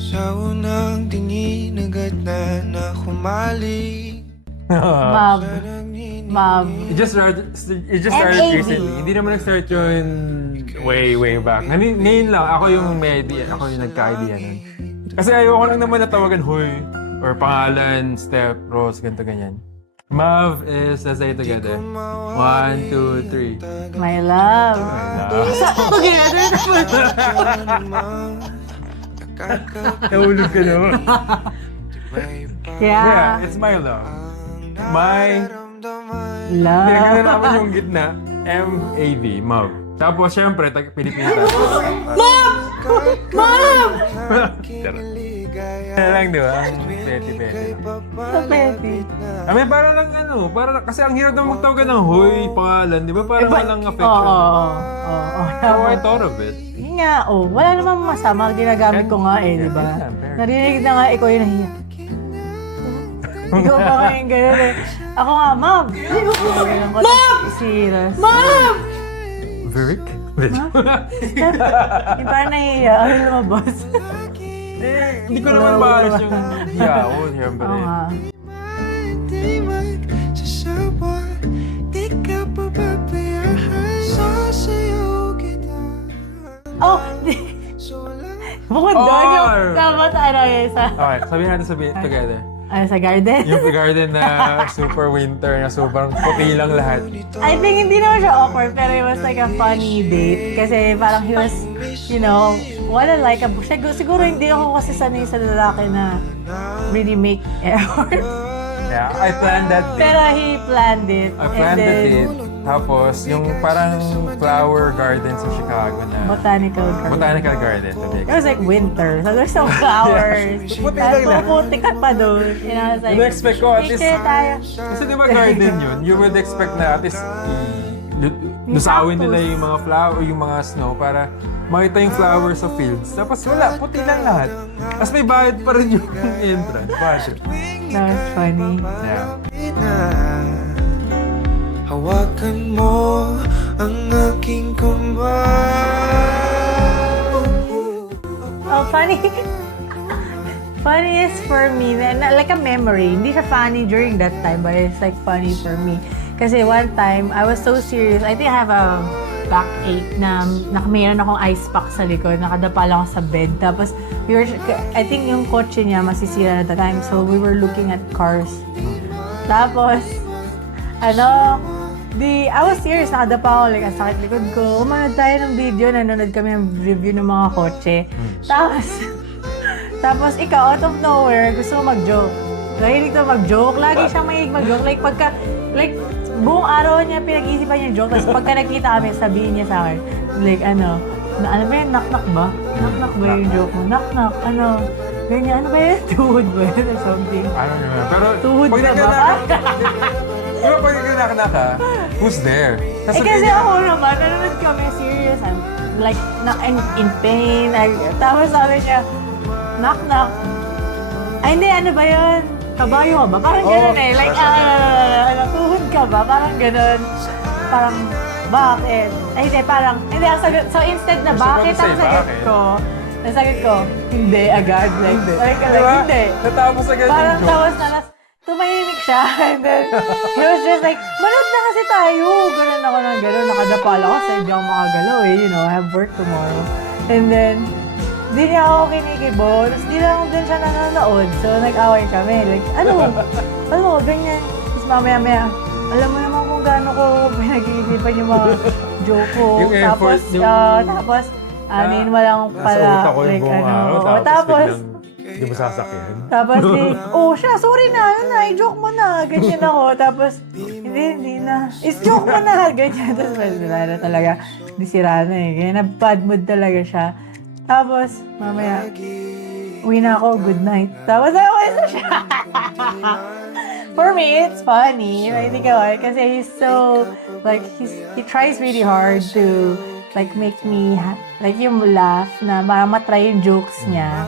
Sa unang tingin agad na humaling. Mab. Mab. It just started MAV. recently. Hindi naman nag-start yun way back. Ngayon lang, ako yung may idea. Ako yung nagka-idea nun. Kasi ayoko lang naman natawagan, Hoy, or pangalan, Step, Rose, ganito, ganyan. Mav is, let's say it together. 1, 2, 3. My love. Together Nahulog ka naman. Yeah. Yeah, it's my love. My Love. pinagano namin yung gitna, M-A-V, Mav. Tapos, syempre, Pilipina. Mom! Mom! Kaya lang, di ba? Ang peti-peti. Petty. I mean, para lang kasi ang hirap naman magtawagan ng Hoy, pangalan, di ba? Para lang affection. Oo. So, I thought of it. Yun nga, wala namang masama. Ginagamit ko nga di ba? Narinig na nga, ikaw yung nahiya. Ikaw pa nga yung gano'n eh. Ako nga, Mom! Mom! Mom! Virik? Yung parang nahiya. Ano lumabas? Hindi ko naman maalas yung hiyaw. Siyempre. Oo nga. Di magsasawa, di ka papabayaan. Sasayaw kita. Oh! Bukod doon yung Or- dapat sa... Okay, sabihin together. Sa garden? Yung garden na super winter, na sobrang puti lang lahat. I think hindi naman siya awkward, pero it was like a funny date. Kasi parang he was, wala like a... Siguro hindi ako kasi sanay sa lalaki na really make effort. Yeah, I planned that date. Pero he planned it. I planned the date. Tapos, yung parang flower garden sa Chicago na... Botanical garden. Botanical garden. to be It was like winter, so there's no flowers. Yeah. Puti lang lahat. Puputi ka pa doon. It's like, In-expect ko at least... picture tayo. Kasi di ba garden yun? You would expect na at least lusawin nila yung mga flower, yung mga snow para makita yung flowers sa fields. Tapos wala, puti lang lahat. Tapos may bayad pa rin yung entrance. Budget. That was funny. Yeah. Hawakan mo ang aking kamay. Oh, funny. Funny is for me, like a memory. Hindi siya funny during that time, but it's like funny for me. Kasi one time, I was so serious. I think I have a backache na mayroon akong ice pack sa likod. Nakadapa lang ako sa bed. Tapos, I think yung kotse niya masisira at the time. So, we were looking at cars. Tapos, I was serious, nakadapa ako, like, ang sakit likod ko. Umanood tayo ng video, nanonood kami ng review ng mga kotse. Tapos ikaw, out of nowhere, gusto mo mag-joke. Mahilig to mag-joke. Lagi siyang mahilig mag-joke. Like, buong araw niya pinag-iisipan yung joke. Tapos pagka nakita kami, sabihin niya sa akin, like, ano ba yun, knock-knock ba? Knock-knock ba yung joke mo? Knock-knock, ganyan, ano ba yun? Tuhod ba yun or something? I don't know. Pero Tuhod pag ba ba? Pero pag nagkanak ka, who's there? Kasi ako naman, nanonood kami, serious. I'm like, in pain. Tapos sabi niya, knock-knock. Ay, hindi, ano ba yun? Kabayo ka ba? Parang gano'n eh. Like, tuhod ka ba? Parang gano'n. Parang, bakit? Ay, hindi, parang, hindi, ang sagot, so instead na bakit ang sagot ko, hindi agad. Like, hindi. Natapos agad yung Parang joke. tawas na tumahimik siya. And then, he was just like, manood na kasi tayo. Ganun ako ng ganun. Nakadapa lang ako kasi hindi ako makagalaw eh. I have work tomorrow. And then, di niya ako kinikibo. Tapos di lang din siya nanonood. So, nag-away kami. Like, ganyan. Tapos mamaya-maya, alam mo naman kung gaano ko pinag-iisipan yung mga joke ko. Yung effort, Tapos, anin mo lang pala. Nasa utak ko yung buong araw. Tapos, hindi mo sasakyan. tapos siya, sorry na, i-joke mo na, ganyan ako. Tapos, hindi na, is-joke mo na, ganyan. Tapos, wala na talaga, di sira na eh. Kaya na-bad mood talaga siya. Tapos, mamaya, uwi na ako, good night. Tapos, na siya. For me, it's funny. I think kasi he's so, like, he tries really hard to, like, make me, like, yung laugh na matry yung jokes niya.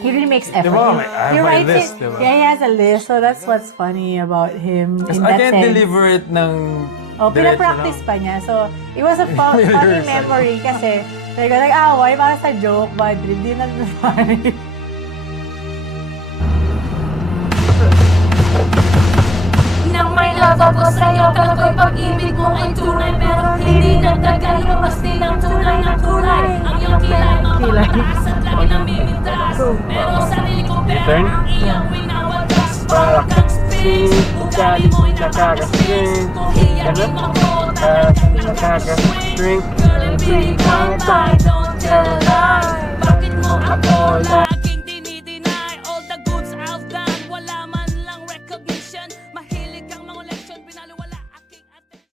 He really makes effort. Diba? I have my list, diba? Yeah, he has a list. So that's what's funny about him in I that can't sense. deliver it ng pinapractice pa niya. So, it was a funny memory kasi nag-away para sa joke, but hindi na funny. ko sa'yo, pero ko'y pag-ibig mo ay tunay. Pero hindi nagdagal, lumas din ang tunay ng kulay. Ang iyong kilay, mapapataas at lagi namimintas. Pero sarili ko, pero ang iyong winawagas. Para kang spin, ugali mo'y nakakasing. Kung hiyakin mo ko, talagang nakakasing. Girl, I'm really fine, don't tell a lie. Bakit mo ako like